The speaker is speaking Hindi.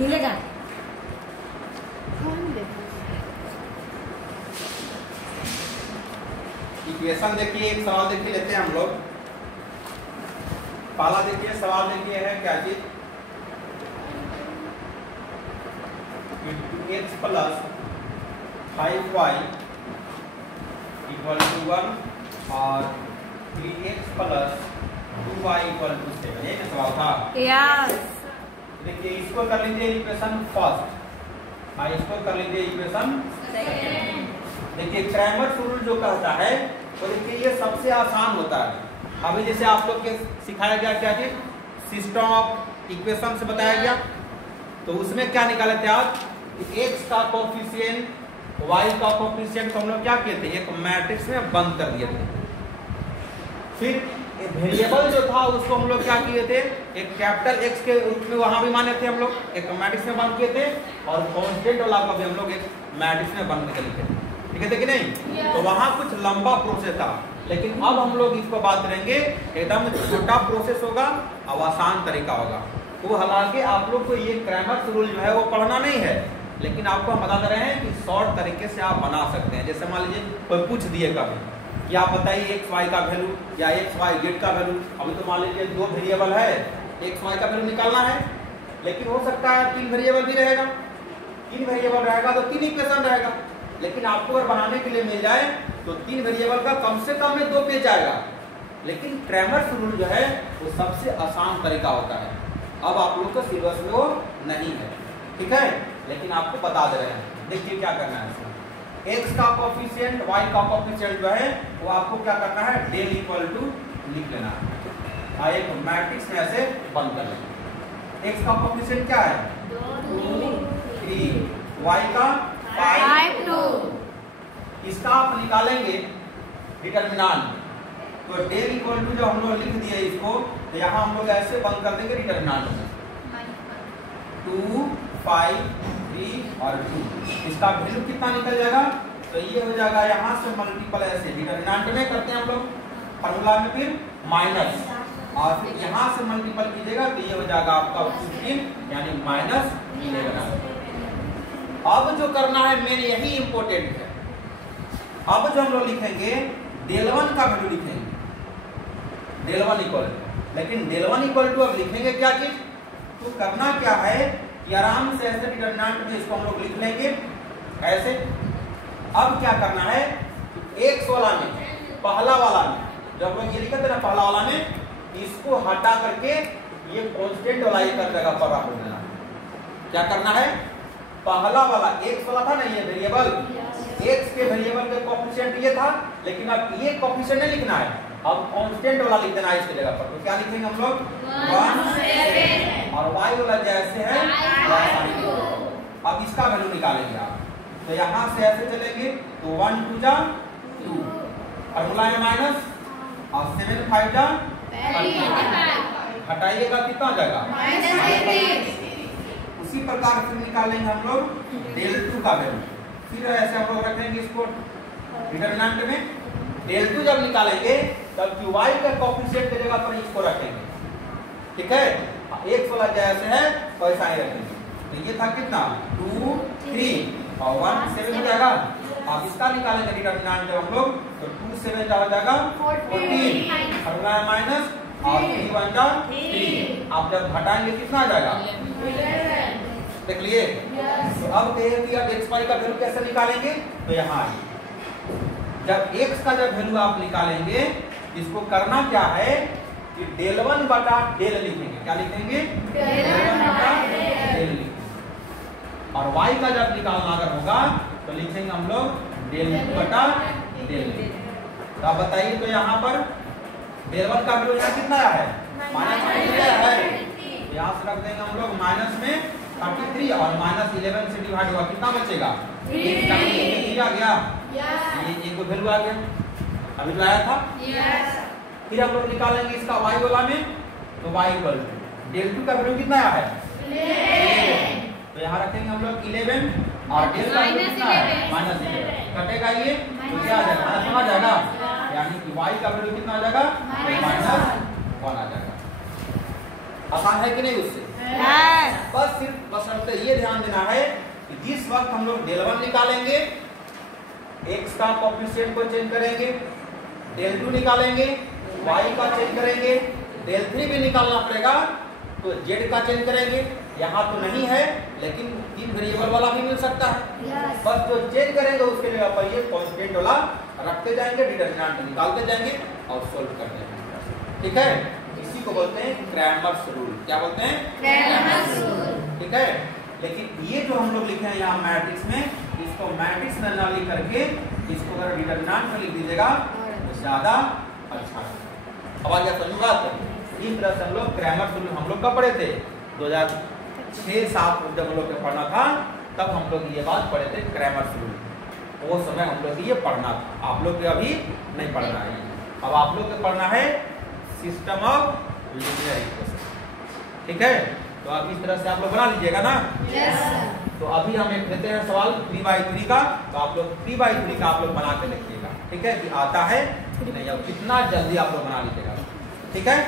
हिलेगा। इक्वेशन देखिए, एक सवाल देखिए लेते हैं हम लोग। पहला देखिए सवाल देखिए है क्या चीज, x plus 5y equal to 1 और 3x plus 2y equal to 7। ये सवाल था। यस। देखिए इसको कर लीजिए इक्वेशन फर्स्ट और इसको कर लीजिए इक्वेशन सेकंड। देखिए क्रैमर्स रूल जो कहता है तो देखिए ये सबसे आसान होता है। अभी जैसे आप लोग के सिखाया गया क्या चीज, सिस्टम ऑफ इक्वेशन से बताया गया, तो उसमें क्या निकाले थे आप, x का कोफिशिएंट y का कोफिशिएंट को हम लोग क्या किए थे, एक मैट्रिक्स में बंद कर दिए थे। फिर वेरिएबल जो था उसको हम लोग क्या किए थे, एक कैपिटल X के रूप में वहां भी माने थे हम लोग, एक मैट्रिक्स में बंद किए थे, और कांस्टेंट वाला को भी हम लोग एक मैट्रिक्स में बंद करके लिखे थे। ठीक है कि नहीं? तो वहां कुछ लंबा प्रोसेस था, लेकिन अब हम लोग इसको बात करेंगे एकदम छोटा प्रोसेस होगा और आसान तरीका होगा। तो हालांकि आप लोग को ये क्रैमर्स रूल जो है वो पढ़ना नहीं है, लेकिन आपको हम बता दे रहे हैं कि शॉर्ट तरीके से आप बना सकते हैं। जैसे मान लीजिए कोई पूछ दिए कभी कि आप बताइए एक्स वाई का वैल्यू या एक्स वाई जेड का वैल्यू। अभी तो मान लीजिए दो वेरिएबल है, एक्स वाई का वैल्यू निकालना है, लेकिन हो सकता है तीन वेरिएबल भी रहेगा। तीन वेरिएबल रहेगा तो तीन इक्वेशन रहेगा, लेकिन आपको अगर बनाने के लिए मिल जाए तो तीन वेरिएबल का कम से कम में 2 पेज आएगा। लेकिन क्रैमर्स रूल जो है वो सबसे आसान तरीका होता है। अब आप लोग का सिलेबस में वो नहीं है, ठीक है, लेकिन आपको बता दे रहे हैं। देखिए क्या करना है इसमें, x का कोफिशिएंट y का कोफिशिएंट जो है वो आपको क्या करना है, डेल इक्वल टू लिख लेना है और एक मैट्रिक्स में ऐसे बंद कर लेना। x का कोफिशिएंट क्या है 2 3, y का 5 2। इसका आप निकालेंगे डिटरमिनेंट, तो डेल इक्वल टू जो हम लोग लिख दिए इसको, तो यहाँ हम लोग ऐसे बंद कर देंगे डिटरमिनेंट में 2 5 3 और 2। इसका वैल्यू कितना निकल जाएगा, तो ये हो जाएगा यहाँ से मल्टीपल ऐसे डिटरमिनेंट में करते हैं हम लोग फॉर्मूला में, फिर माइनस और फिर यहाँ से मल्टीपल कीजिएगा तो ये हो जाएगा आपका 15 यानी -11। अब जो करना है मेन यही इंपॉर्टेंट है। अब जो हम लोग लिखेंगे डेल 1 का वैल्यू लिखेंगे, डेल 1 इक्वल, लेकिन डेल 1 इक्वल टू अब लिखेंगे क्या चीज, तो करना क्या है कि आराम से ऐसे डिटरमिनेंट में इसको हम लोग लिख लेंगे ऐसे। अब क्या करना है, एक्स वाला में पहला वाला में जब लोग ये लिखे थे ना पहला वाला में, इसको हटा करके ये कांस्टेंट वाला एक जगह पर रख देना। क्या करना है, पहला वाला एक्स वाला था ना ये वेरिएबल, एक्स के वेरिएबल का कोफिशिएंट ये था, लेकिन अब ये कोफिशिएंट नहीं लिखना है, अब कांस्टेंट वाला लिख देना है इसके जगह पर। तो क्या लिखेंगे हम लोग 1 7 और y वाला जैसे है वैसा। अब इसका वैल्यू निकालेंगे आप, तो यहाँ से ऐसे चलेंगे तो 1 2 जा 2, फॉर्मूला में माइनस और 7 5 जा 35, हटाइएगा कितना हो जाएगा -33। उसी प्रकार से निकालेंगे हम लोग डेल 2 का वैल्यू, फिर ऐसे हम लोग रखेंगे इसको डिटरमिनेंट में। डेल 2 जब निकालेंगे तब कि y का कोफिशिएंट की जगह पर इसको रखेंगे, ठीक है, x वाला जैसे है वैसा ही रखेंगे। तो ये था कितना 2 3 और 1 7 हो जाएगा। अब इसका निकालेंगे डिटरमिनेंट जब हम लोग, तो 2 7 जा हो जाएगा 14, फॉर्मूला माइनस और 3 1 जा 3। आप जब घटाएंगे कितना आ जाएगा 11। देख लिए। तो अब कहिए कि अब x y का वैल्यू कैसे निकालेंगे, तो यहाँ आइए, जब x का जब वैल्यू आप निकालेंगे, इसको करना क्या है कि डेल 1 बटा डेल लिखेंगे। क्या लिखेंगे डेल 1 बटा डेल लिखेंगे, और y का जब निकालना अगर होगा तो लिखेंगे हम लोग डेल बटा डेल। तो आप बताइए, तो यहाँ पर डेल 1 का वैल्यू यहाँ कितना है -33 है, यहाँ से रख देंगे हम लोग माइनस में 33 और -11 से डिवाइड हुआ कितना बचेगा 3 आ गया, ये एक को वैल्यू आ गया अभी जो आया था। फिर हम लोग निकालेंगे इसका y वाला में, तो y इक्वल डेल 2 का वैल्यू कितना है 11, तो यहाँ रखेंगे हम लोग 11 और डेल का वैल्यू कितना है -11, कटेगा ये तो क्या आ जाएगा समझ जाएगा, यानी कि y का वैल्यू कितना आ जाएगा -1 आ जाएगा। आसान है कि नहीं उससे? बस सिर्फ बशर्ते ये ध्यान देना है कि जिस वक्त हम लोग del 1 निकालेंगे, x का कोएफिशिएंट को चेंज करेंगे, del 2 निकालेंगे, y का चेंज करेंगे, del 3 भी निकालना पड़ेगा तो z का चेंज करेंगे। यहाँ तो नहीं है लेकिन 3 वेरिएबल वाला भी मिल सकता है। बस जो चेंज करेंगे उसके लिए अपन ये कांस्टेंट वाला रखते जाएंगे, डिटरमिनेंट निकालते जाएंगे और सोल्व करते जाएंगे। ठीक है, इसी को बोलते हैं क्रैमर्स रूल। क्या बोलते हैं? Cramer's rule. ठीक है, लेकिन ये जो हम लोग लिखे हैं यहाँ मैट्रिक्स में, इसको मैट्रिक्स में ना लिख करके इसको अगर डिटरमिनेंट में लिख दीजिएगा तो ज्यादा अच्छा है। अब आगे समझ बात। इस तरह से हम लोग क्रैमर्स रूल हम लोग कब पढ़े थे? 2006-07 जब हम लोग पढ़ना था तब हम लोग ये बात पढ़े थे क्रैमर्स रूल। वो समय हम लोग ये पढ़ना था, आप लोग अभी नहीं पढ़ना है। अब आप लोग को पढ़ना है सिस्टम ऑफ लीनियर इक्वेशन। ठीक है, तो आप इस तरह से आप लोग बना लीजिएगा ना। तो अभी हम एक देते हैं सवाल 3/3 का, तो आप लोग 3/3 का आप लोग बना के लिखिएगा। ठीक है, कि आता है कि नहीं, अब कितना जल्दी आप लोग बना लीजिएगा। ठीक है।